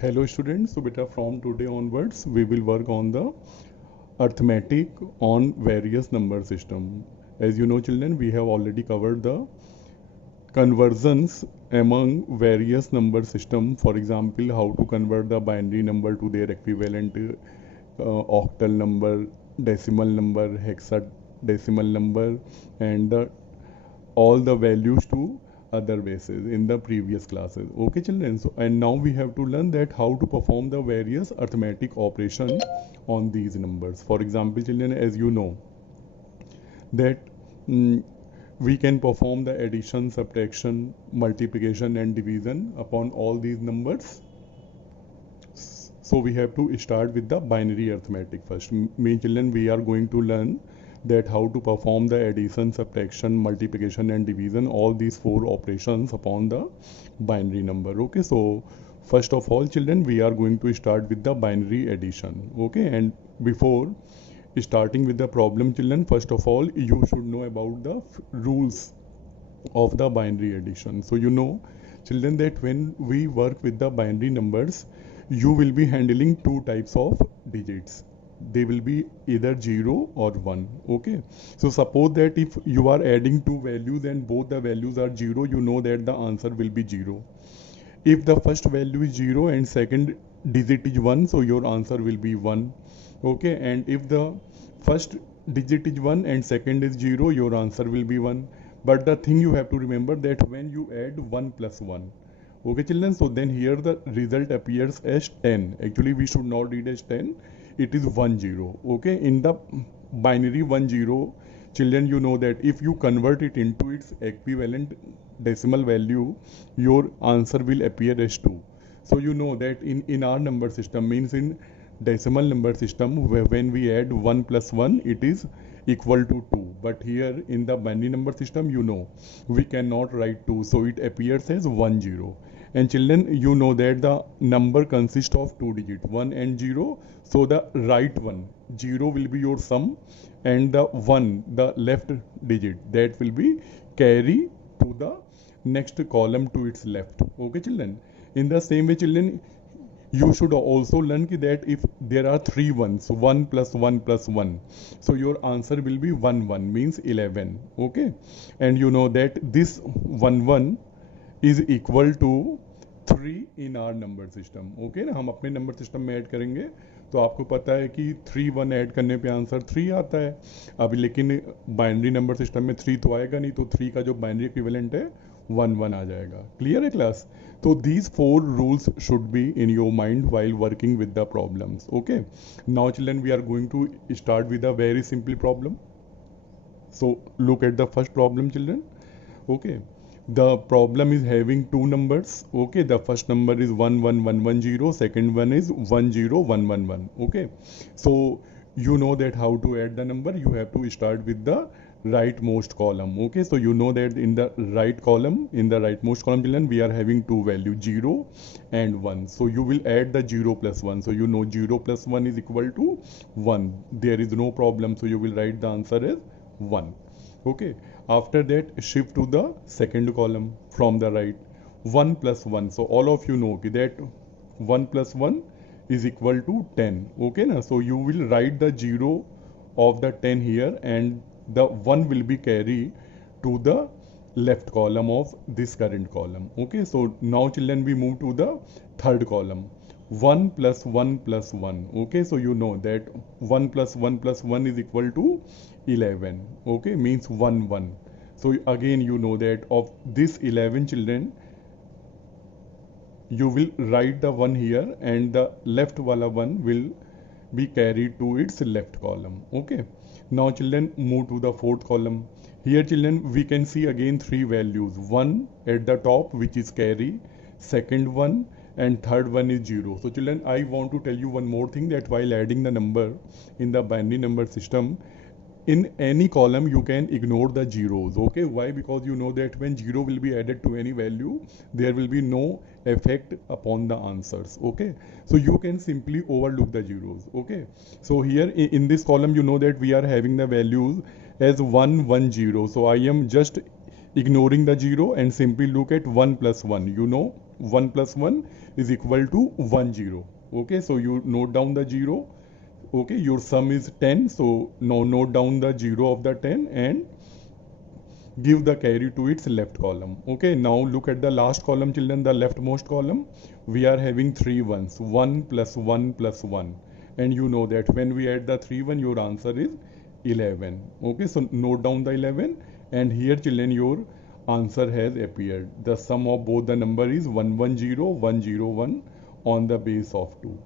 Hello students, so beta from today onwards we will work on the arithmetic on various number system. As you know children, we have already covered the conversions among various number system. For example, how to convert the binary number to their equivalent octal number, decimal number, hexadecimal number, and all the values to other bases in the previous classes. Okay children, so and now we have to learn that how to perform the various arithmetic operation on these numbers. For example children, as you know that mm, we can perform the addition, subtraction, multiplication and division upon all these numbers. So we have to start with the binary arithmetic first. Mean children, we are going to learn that how to perform the addition, subtraction, multiplication and division, all these four operations upon the binary number. Okay, so first of all children, we are going to start with the binary addition. Okay, and before starting with the problem children, first of all you should know about the rules of the binary addition. So you know children that when we work with the binary numbers, you will be handling two types of digits. They will be either 0 or 1. Okay, so suppose that if you are adding two values and both the values are 0, you know that the answer will be 0. If the first value is 0 and second digit is 1, so your answer will be 1. Okay, and if the first digit is 1 and second is 0, your answer will be 1. But the thing you have to remember that when you add 1 plus 1, okay children, so then here the result appears as 10. Actually we should not read as 10, it is 1 0. Okay, in the binary 1 0 children, you know that if you convert it into its equivalent decimal value, your answer will appear as 2. So you know that in our number system, means in decimal number system, when we add 1 plus 1 it is equal to 2, but here in the binary number system, you know we cannot write 2, so it appears as 1 0. And children, you know that the number consists of two digits, 1 and 0. So the right one, 0 will be your sum, and the 1, the left digit, that will be carry to the next column to its left. Okay children, in the same way children, you should also learn that if there are three ones, 1 plus 1 plus 1, so your answer will be 1 1, means 11. Okay, and you know that this 1 1 is equal to 3 in our number system. Okay ना, हम अपने number system में add करेंगे तो आपको पता है कि 3 1 ऐड करने पे आंसर 3 आता है. अभी लेकिन बाइनरी नंबर सिस्टम में 3 तो आएगा नहीं, तो 3 का जो बाइनरी इक्विवेलेंट है 1 1 आ जाएगा. क्लियर है क्लास? तो these four rules should be in your mind while working with the problems. Okay, now children, we are going to start with a very simple problem. So look at the first problem children. Okay, the problem is having two numbers. Okay, the first number is 11110, second one is 10111. Okay, so you know that how to add the number, you have to start with the rightmost column. Okay, so you know that in the rightmost column children, we are having two values, 0 and 1. So you will add the 0 plus 1. So you know 0 plus 1 is equal to 1. There is no problem, so you will write the answer as 1. Okay, after that shift to the second column from the right, 1 plus 1. So all of you know that 1 plus 1 is equal to 10. Okay na, so you will write the 0 of the 10 here, and the 1 will be carried to the left column of this current column. Okay, so now children, we move to the third column, 1 plus 1 plus 1. Okay, so you know that 1 plus 1 plus 1 is equal to 11. Okay, means 1 1. So again you know that of this 11 children, you will write the 1 here, and the left wala 1 will be carried to its left column. Okay, now children, move to the fourth column. Here children, we can see again three values, 1 at the top which is carry, second one, and third one is 0. So children, I want to tell you one more thing, that while adding the number in the binary number system, in any column you can ignore the zeros. Okay, why? Because you know that when 0 will be added to any value, there will be no effect upon the answers. Okay, so you can simply overlook the zeros. Okay, so here in this column, you know that we are having the values as 1 1 0. So I am just ignoring the 0 and simply look at 1 plus 1. You know 1 plus 1 is equal to 1 0. Okay, so you note down the 0. Okay, your sum is 10, so now note down the 0 of the 10 and give the carry to its left column. Okay, now look at the last column, children, the leftmost column. We are having 3 ones, 1 plus 1 plus 1, and you know that when we add the 3 1, your answer is 11. Okay, so note down the 11, and here, children, your answer has appeared. The sum of both the number is 110 101 on the base of 2.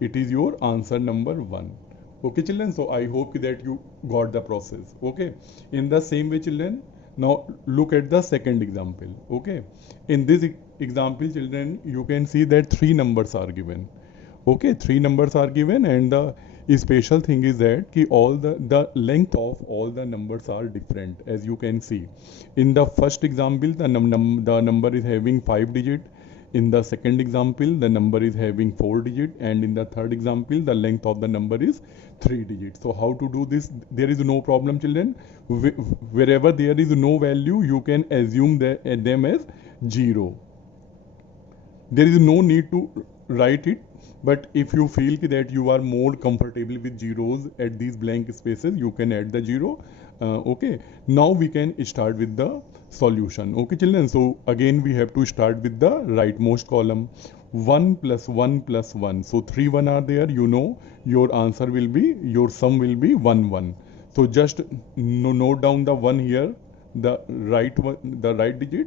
It is your answer number 1. Okay, children, so I hope that you got the process. Okay, in the same way, children, now look at the second example. Okay, in this example, children, you can see that 3 numbers are given. Okay, 3 numbers are given, and the special thing is that all the length of all the numbers are different, as you can see. In the first example, the number is having 5 digit. In the second example, the number is having 4 digit, and in the third example, the length of the number is 3 digits. So how to do this? There is no problem, children. Wherever there is no value, you can assume them as 0. There is no need to write it, but if you feel that you are more comfortable with zeros at these blank spaces, you can add the 0. Okay, now we can start with the solution. Okay, children, so again we have to start with the rightmost column. 1 plus 1 plus 1, so 3 1 are there. You know your answer will be, your sum will be 1 1. So just note down the 1 here, the right digit,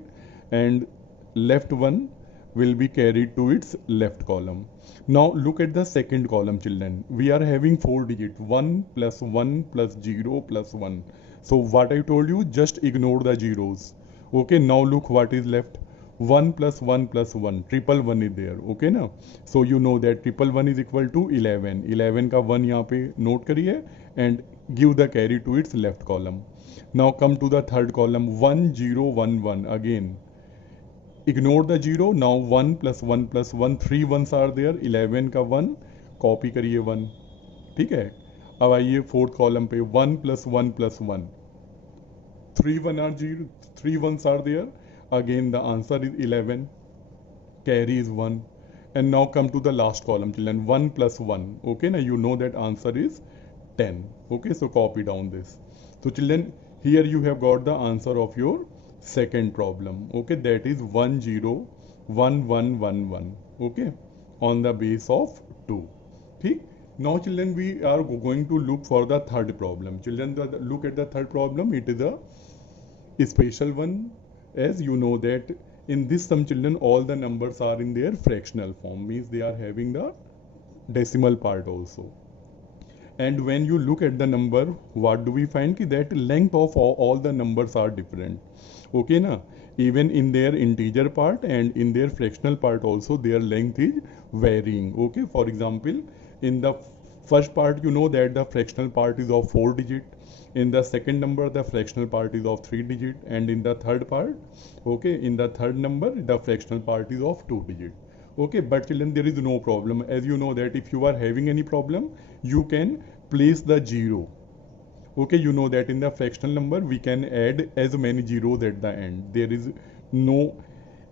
and left one will be carried to its left column. Now look at the second column, children. We are having 4 digits, 1 plus 1 plus 0 plus 1. So what I told you, just ignore the zeros. Okay, now look what is left. 1 plus 1 plus 1, triple 1 is there. Okay ना, so you know that triple 1 is equal to 11. 11 का 1 यहाँ पे note करिए and give the carry to its left column. Now come to the third column, 1 0 1 1. Again ignore the 0. Now 1 plus 1 plus 1, 3 ones are there. 11 का 1 copy करिए 1. ठीक है, अब आइए फोर्थ कॉलम पे, 1 plus 1 plus 1, 3 1 are 0, 3 ones are there. Again the answer is 11, carry is 1. And now come to the last column, children. 1 plus 1. Okay, now you know that answer is 10. Okay, so copy down this. So children, here you have got the answer of your second problem. Okay, that is 1 0 1 1 1 1. Okay, on the base of 2. Okay, now children, we are going to look for the third problem. Children, look at the third problem. It is a special one, as you know that in this sum, children, all the numbers are in their fractional form, means they are having the decimal part also. And when you look at the number, what do we find? That length of all the numbers are different. Okay na, even in their integer part and in their fractional part also, their length is varying. Okay, for example, in the first part, you know that the fractional part is of 4 digit. In the second number, the fractional part is of 3 digit, and in the third part, okay, in the third number, the fractional part is of 2 digit. Okay, but children, there is no problem. As you know that if you are having any problem, you can place the 0. Okay, you know that in the fractional number we can add as many zeros at the end. There is no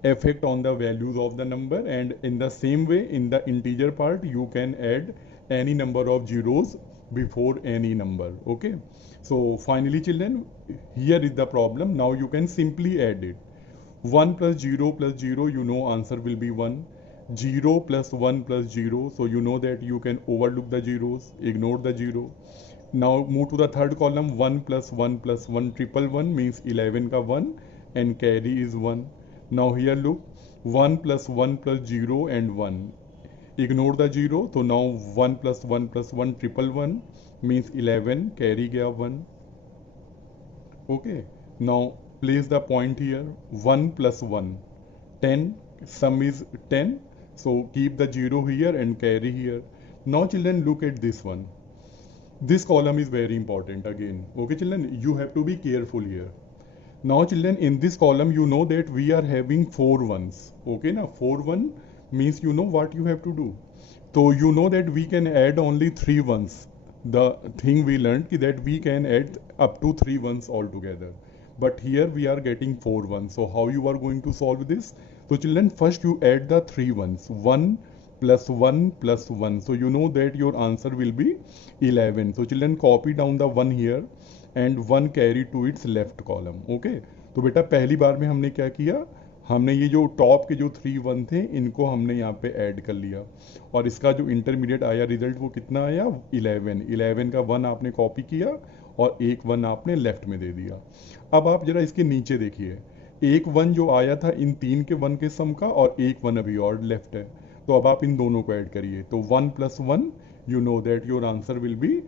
effect on the values of the number, and in the same way in the integer part you can add any number of zeros before any number. Okay, so finally, children, here is the problem. Now you can simply add it. 1 plus 0, you know answer will be 1. 0 plus 1 plus 0, so you know that you can overlook the zeros, ignore the 0. Now move to the third column. 1 plus 1 plus 1, triple 1 means 11 ka 1 and carry is 1. Now here look, 1 plus 1 plus 0 and 1. Ignore the 0, so now 1 plus 1 plus 1, triple 1 means 11, carry gaya 1. Okay, now place the point here. 1 plus 1, 10, sum is 10. So keep the 0 here and carry here. Now children, look at this one. This column is very important again. Okay children, you have to be careful here. Now children, in this column you know that we are having 4 ones. Okay, now 4 1 means you know what you have to do. So you know that we can add only 3 ones. The thing we learned is that we can add up to 3 ones altogether. But here we are getting 4 ones. So how you are going to solve this? So children, first you add the three ones, 1 plus 1 plus 1. So you know that your answer will be 11. So children, copy down the 1 here and 1 carry to its left column. Okay, तो बेटा पहली बार में हमने क्या किया, हमने ये जो टॉप के जो 3 1 थे इनको हमने यहाँ पे ऐड कर लिया और इसका जो इंटरमीडिएट आया रिजल्ट वो कितना आया 11। 11 का 1 आपने कॉपी किया और एक 1 आपने लेफ्ट में दे दिया। अब आप जरा इसके नीचे देखिए, एक 1 जो आया था इन 3 के 1 के सम का और एक 1 अभी और लेफ्ट है, तो अब आप इन दोनों को ऐड करिए तो 1 plus 1 you know that your answer will B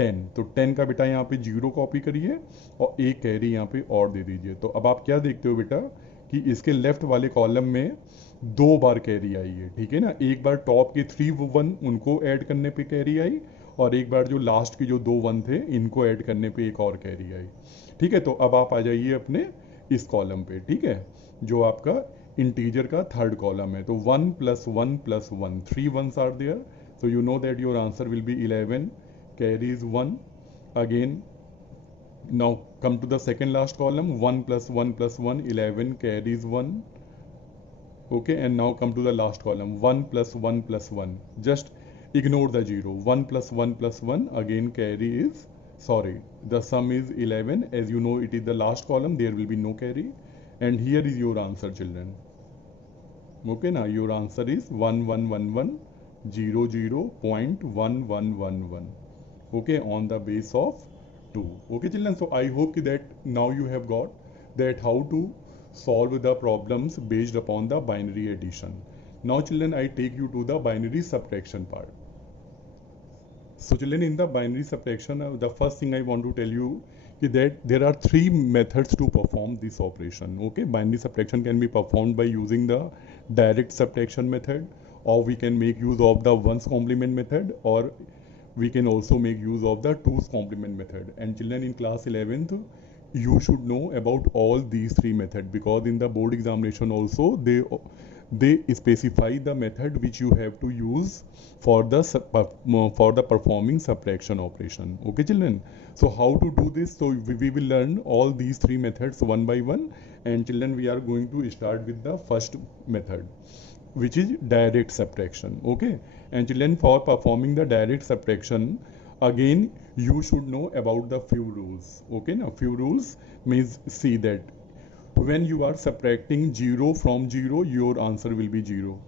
10। तो 10 का बेटा यहाँ पे 0 कॉपी करिए और एक कैरी यहाँ पे और दे दीजिए। तो अब आप क्या देखते हो बेटा कि इसके लेफ्ट वाले कॉलम में 2 बार कैरी आई है, ठीक है ना। एक बार टॉप के 3 1 उनको ऐड करने पे कैरी आई और एक बार जो लास्ट के जो 2 1 थे इनको ऐड करने पे एक और कैरी आई, ठीक है। तो अब आप आ जाइए अपने इस कॉलम पे, ठीक है, जो आपका इंटीजर का थर्ड कॉलम है। तो 1 plus 1 plus 1, 3 1s are there, so you know that your answer will be 11, carries 1 again। Now come to the second last column, 1 plus 1 plus 1, 11 carries 1, okay। And now come to the last column, 1 plus 1 plus 1, just ignore the 0, 1 plus 1 plus 1 again carry is, sorry, the sum is 11, as you know it is the last column, there will be no carry, and here is your answer children, okay। Now your answer is 1111 00.1111, okay, on the base of 2, okay children। So I hope that now you have got that how to solve the problems based upon the binary addition. Now children, I take you to the binary subtraction part. So children, in the binary subtraction, the first thing I want to tell you is that there are 3 methods to perform this operation, okay। Binary subtraction can be performed by using the direct subtraction method, or we can make use of the ones complement method, or we can also make use of the twos complement method। And children, in class 11th you should know about all these 3 methods, because in the board examination also they specify the method which you have to use for the performing subtraction operation, okay children। So how to do this? So we will learn all these 3 methods one by one, and children, we are going to start with the first method, which is direct subtraction, okay। And children, for performing the direct subtraction, again you should know about the few rules, okay। Now few rules means, see that when you are subtracting 0 from 0 your answer will be 0,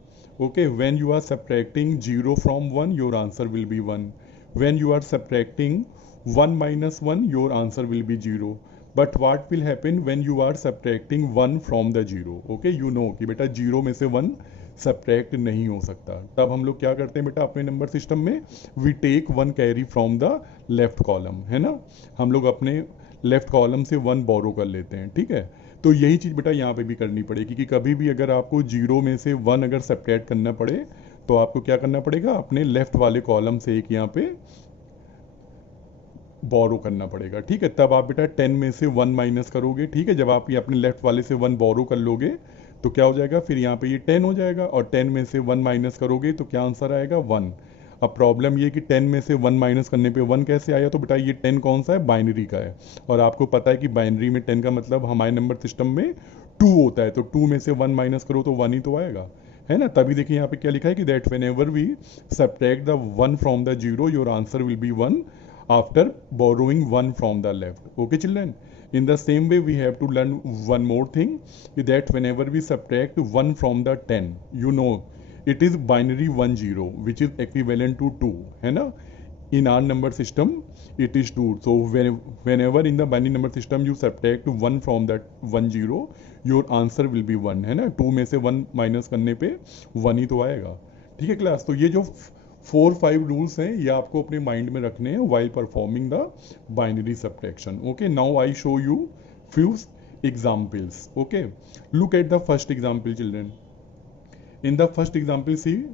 okay। When you are subtracting 0 from 1 your answer will be 1, when you are subtracting 1 minus 1 your answer will be 0। But what will happen when you are subtracting 1 from the 0, okay। You know कि बेटा 0 में से 1 subtract नहीं हो सकता, तब हम लोग क्या करते हैं बेटा अपने नंबर सिस्टम में, we take 1 carry from the left column, है ना। हम लोग अपने लेफ्ट कॉलम से 1 बोरो कर लेते हैं, ठीक है। तो यही चीज़ बेटा यहाँ पे भी करनी पड़ेगी कि कभी भी अगर आपको 0 में से 1 अगर सब्ट्रैक्ट करना पड़े तो आपको क्या करना पड़ेगा, अपने लेफ्ट वाले कॉलम से एक यहाँ पे बोरो करना पड़ेगा, ठीक है। तब आप बेटा 10 में से 1 माइनस करोगे, ठीक है। जब आप ये अपने लेफ्ट वाले से 1 बोरो कर लोगे तो क्या हो जाएगा, फिर यहाँ पे ये 10 हो जाएगा, और 10 में से 1 माइनस करोगे तो क्या आंसर आएगा 1। अब प्रॉब्लम ये कि 10 में से 1 माइनस करने पे 1 कैसे आया, तो बेटा ये 10 कौन सा है, बाइनरी का है, और आपको पता है कि बाइनरी में 10 का मतलब हमारे नंबर सिस्टम में 2 होता है, तो 2 में से 1 माइनस करो तो 1 ही तो आएगा, है ना। तभी देखिए यहाँ पे क्या लिखा है कि that whenever we subtract the 1 from the 0 your answer will be 1 after borrowing 1 from the left, okay children। In the same way we have to learn one more thing, that whenever we subtract 1 from the 10, you know it is binary 1 0 which is equivalent to 2, है ना। In our number system it is 2, so whenever in the binary number system you subtract 1 from that 1 0 your answer will be 1, है ना। 2 में से 1 minus करने पे 1 ही तो आएगा, ठीक है क्लास। तो ये जो 4-5 रूल्स हैं ये आपको अपने माइंड में रखने हैं while performing the binary subtraction, okay. Now I show you few examples, okay. Look at the first example children. In the first example see,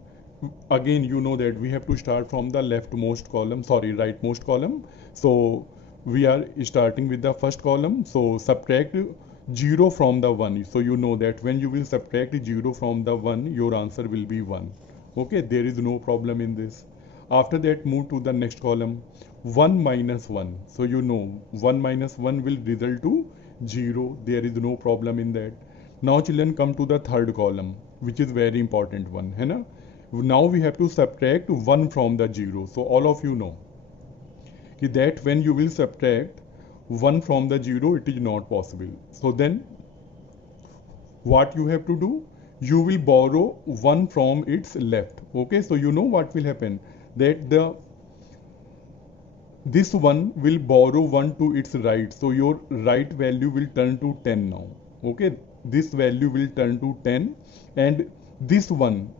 again you know that we have to start from the leftmost column, sorry, rightmost column। So we are starting with the first column, so subtract 0 from the 1, so you know that when you will subtract 0 from the 1 your answer will be 1, okay, there is no problem in this। After that move to the next column, 1 minus 1, so you know 1 minus 1 will result to 0, there is no problem in that। Now children, come to the third column, which is very important one, है ना? Now we have to subtract 1 from the 0. So all of you know that when you will subtract 1 from the 0, it is not possible. So then what you have to do? You will borrow 1 from its left. Okay, so you know what will happen, that this one will borrow 1 to its right, so your right value will turn to 10 now. Okay, this value will turn to 10, and this one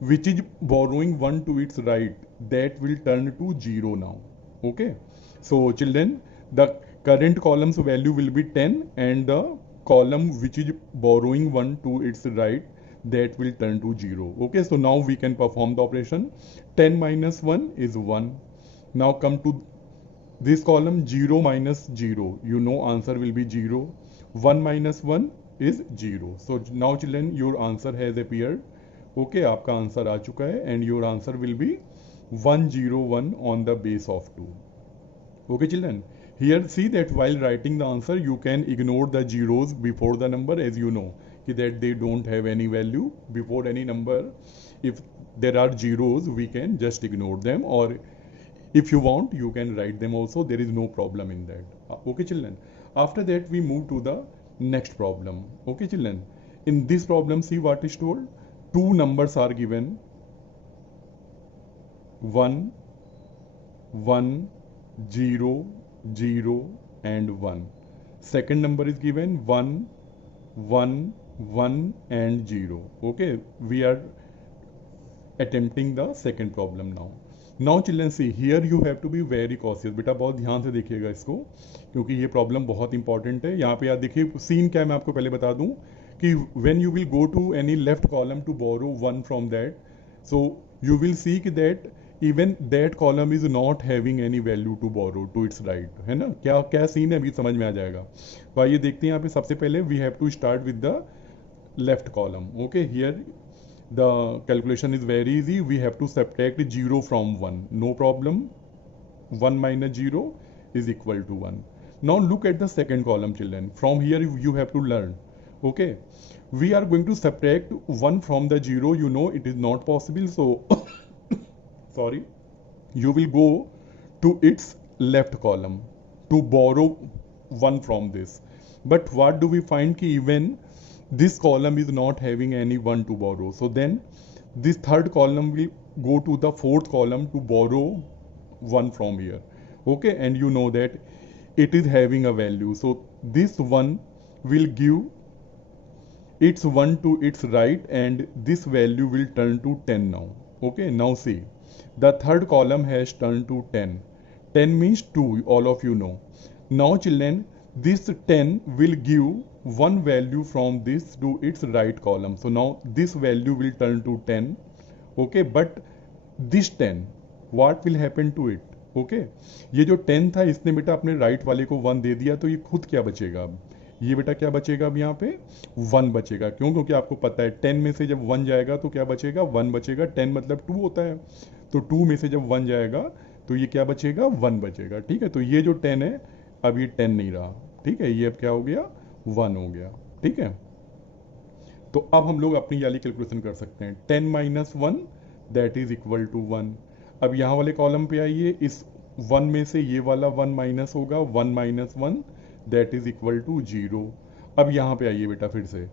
which is borrowing 1 to its right, that will turn to 0 now. Okay, so children, the current column's value will be 10, and the column which is borrowing 1 to its right, that will turn to 0. Okay, so now we can perform the operation. 10 minus 1 is 1. Now come to this column, 0 minus 0, you know answer will be 0. 1 minus 1 is 0. So now children, your answer has appeared. Okay, आपका answer आ चुका है, and your answer will be 101 on the base of 2. Okay children, here see that while writing the answer you can ignore the zeros before the number, as you know that they don't have any value before any number. If there are zeros, we can just ignore them, or if you want, you can write them also. There is no problem in that. Okay children, after that we move to the next problem. Okay children, in this problem, see what is told. Two numbers are given, 1 1 0 0 and 1. Second number is given 1 1 1 and 0. Okay, we are attempting the second problem now. Now children, see here you have to be very cautious. बेटा बहुत ध्यान से देखिएगा इसको, क्योंकि ये problem बहुत important है. यहाँ पे यार देखिए सीन क्या है, मैं आपको पहले बता दूं कि when you will go to any left column to borrow 1 from that, so you will see that even that column is not having any value to borrow to its right, है ना? क्या क्या सीन है अभी समझ में आ जाएगा. तो आइए देखते हैं यहाँ पे. सबसे पहले we have to start with the left column. Okay, here the calculation is very easy. We have to subtract 0 from 1. No problem. 1 minus 0 is equal to 1. Now look at the second column children. From here you have to learn. Okay, we are going to subtract 1 from the 0. You know it is not possible, so sorry, you will go to its left column to borrow 1 from this. But what do we find? Ki even this column is not having any 1 to borrow, so then this third column will go to the fourth column to borrow 1 from here. Okay, and you know that it is having a value, so this one will give its 1 to its right, and this value will turn to 10 now. Okay, now see, the third column has turned to 10. 10 means 2, all of you know. Now children, this 10 will give one value from this to its right column. So now this value will turn to 10. Okay, but this 10, what will happen to it? Okay, ये जो 10 था इसने बेटा अपने right वाले को 1 दे दिया, तो ये खुद क्या बचेगा अब? ये बेटा क्या बचेगा अब? यहाँ पे 1 बचेगा. क्यों? क्योंकि आपको पता है 10 में से जब 1 जाएगा तो क्या बचेगा? 1 बचेगा. 10 मतलब 2 होता है, तो 2 में से जब 1 जाएगा तो ये क्या बचेगा? 1 बचेगा. ठीक है, तो ये जो 10 है अब ये 10 नहीं रहा. ठीक है, ये अब क्या हो गया? 1 हो गया. ठीक है, तो अब हम लोग अपनी वाली कैलकुलेशन कर सकते हैं. 10 minus 1 that is equal to 1. अब यहाँ वाले कॉलम पे आइए, इस 1 में से ये वाला 1 माइनस होगा. 1 minus 1 that is equal to 0. अब यहाँ पे आइए बेटा, फिर से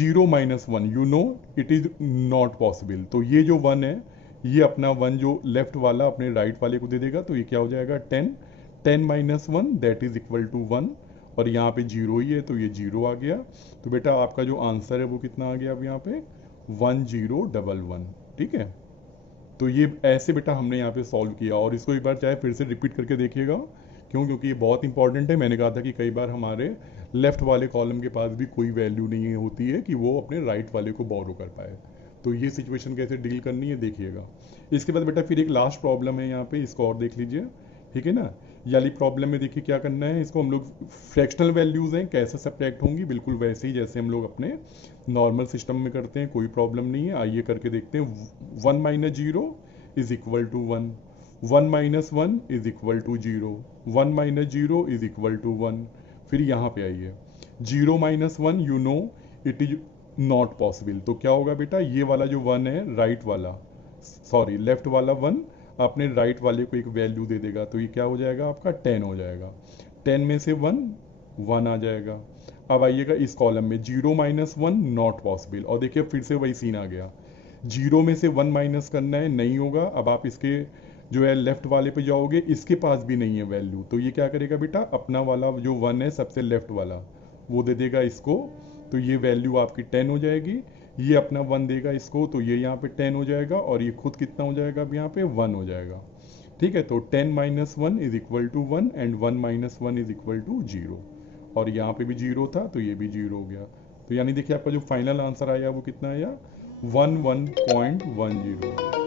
0 minus 1, you know it is not possible. तो ये जो 1 है, ये अपना 1 जो लेफ्ट वाला अपने राइट वाले को दे देगा, तो ये क्या हो जाएगा? 10. 10 minus 1 that is equal to 1, और यहाँ पे 0 ही है तो ये 0 आ गया. तो बेटा आपका जो आंसर है वो कितना आ गया अब यहाँ पे? 1011. ठीक है, तो ये ऐसे बेटा हमने यहाँ पे सॉल्व किया, और इसको एक बार चाहे फिर से रिपीट करके देखिएगा. क्यों? क्योंकि ये बहुत इंपॉर्टेंट है. मैंने कहा था कि कई बार हमारे लेफ्ट वाले कॉलम के पास भी कोई वैल्यू नहीं होती है कि वो अपने राइट वाले को बोरो कर पाए. तो ये सिचुएशन कैसे डील करनी है देखिएगा. इसके बाद बेटा फिर एक लास्ट प्रॉब्लम है यहाँ पे, इसको और देख लीजिए. ठीक है ना, याली प्रॉब्लम में देखिए क्या करना है. इसको हम लोग फ्रैक्शनल वैल्यूज हैं, कैसे सब्ट्रैक्ट होंगी, बिल्कुल वैसे ही जैसे हम लोग अपने नॉर्मल सिस्टम में करते हैं. कोई प्रॉब्लम नहीं है, आइए करके देखते हैं. 1 minus 0 is equal to 1. 1 minus 1 is equal to 0. 1 minus 0 is equal to 1. फिर यहाँ पे आइए, 0 minus 1 you know it is not possible. तो क्या होगा बेटा, ये वाला जो वन है राइट वाला, सॉरी लेफ्ट वाला वन अपने राइट वाले को एक वैल्यू दे देगा, तो ये क्या हो जाएगा आपका 10 हो जाएगा। 10 में से 1 आ जाएगा। अब आइएगा इस कॉलम में 0-1 नॉट पॉसिबल, और देखिए फिर से वही सीन आ गया, 0 में से 1 माइनस करना है, नहीं होगा। अब आप इसके जो है लेफ्ट वाले पे जाओगे, इसके पास भी नहीं है वैल्यू, तो ये क्या करेगा बेटा, अपना वाला जो 1 है सबसे लेफ्ट वाला वो दे देगा इसको, तो ये वैल्यू आपकी 10 हो जाएगी। ये अपना 1 देगा इसको, तो ये यहाँ पे 10 हो जाएगा, और ये खुद कितना हो जाएगा, अब यहाँ पे 1 हो जाएगा। ठीक है, तो 10 minus 1 is equal to 1 and 1 minus 1 is equal to 0, और यहाँ पे भी 0 था तो ये भी 0 हो गया। तो यानी देखिए आपका जो फाइनल आंसर आया वो कितना आया, 11.10।